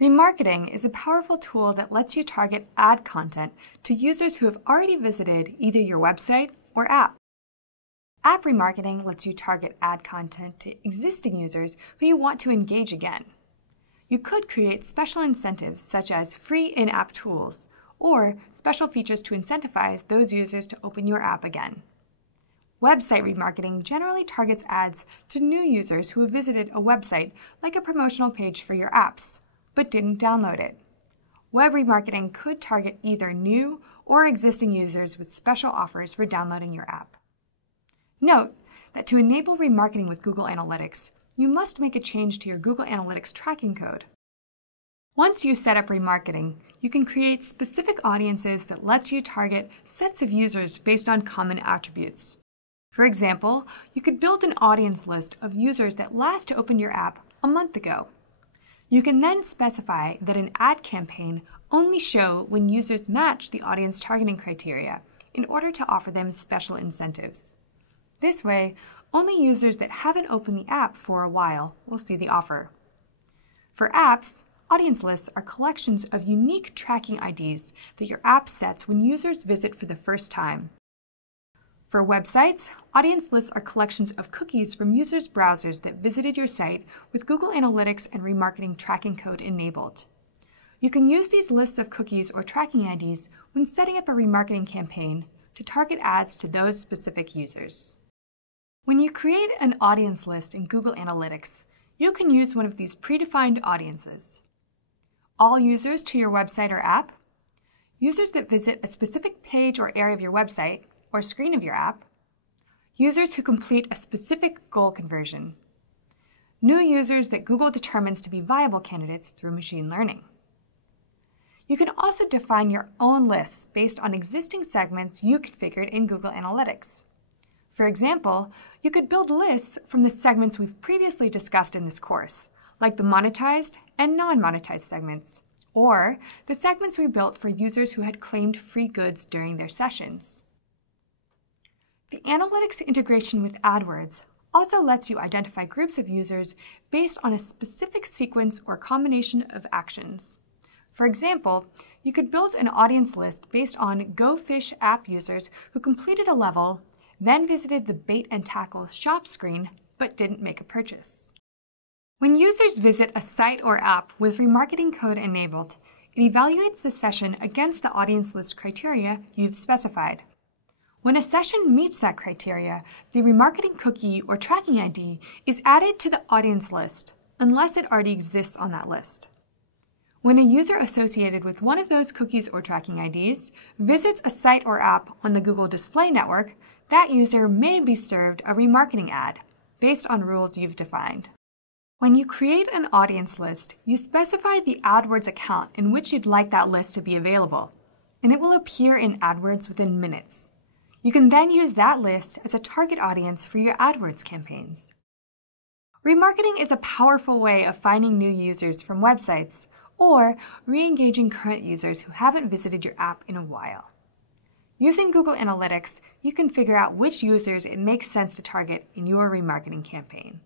Remarketing is a powerful tool that lets you target ad content to users who have already visited either your website or app. App remarketing lets you target ad content to existing users who you want to engage again. You could create special incentives such as free in-app tools or special features to incentivize those users to open your app again. Website remarketing generally targets ads to new users who have visited a website like a promotional page for your apps, but didn't download it. Web remarketing could target either new or existing users with special offers for downloading your app. Note that to enable remarketing with Google Analytics, you must make a change to your Google Analytics tracking code. Once you set up remarketing, you can create specific audiences that lets you target sets of users based on common attributes. For example, you could build an audience list of users that last opened your app a month ago. You can then specify that an ad campaign only show when users match the audience targeting criteria in order to offer them special incentives. This way, only users that haven't opened the app for a while will see the offer. For apps, audience lists are collections of unique tracking IDs that your app sets when users visit for the first time. For websites, audience lists are collections of cookies from users' browsers that visited your site with Google Analytics and remarketing tracking code enabled. You can use these lists of cookies or tracking IDs when setting up a remarketing campaign to target ads to those specific users. When you create an audience list in Google Analytics, you can use one of these predefined audiences: all users to your website or app, users that visit a specific page or area of your website or screen of your app, users who complete a specific goal conversion, new users that Google determines to be viable candidates through machine learning. You can also define your own lists based on existing segments you configured in Google Analytics. For example, you could build lists from the segments we've previously discussed in this course, like the monetized and non-monetized segments, or the segments we built for users who had claimed free goods during their sessions. The analytics integration with AdWords also lets you identify groups of users based on a specific sequence or combination of actions. For example, you could build an audience list based on Go Fish app users who completed a level, then visited the Bait and Tackle shop screen, but didn't make a purchase. When users visit a site or app with remarketing code enabled, it evaluates the session against the audience list criteria you've specified. When a session meets that criteria, the remarketing cookie or tracking ID is added to the audience list, unless it already exists on that list. When a user associated with one of those cookies or tracking IDs visits a site or app on the Google Display Network, that user may be served a remarketing ad based on rules you've defined. When you create an audience list, you specify the AdWords account in which you'd like that list to be available, and it will appear in AdWords within minutes. You can then use that list as a target audience for your AdWords campaigns. Remarketing is a powerful way of finding new users from websites or re-engaging current users who haven't visited your app in a while. Using Google Analytics, you can figure out which users it makes sense to target in your remarketing campaign.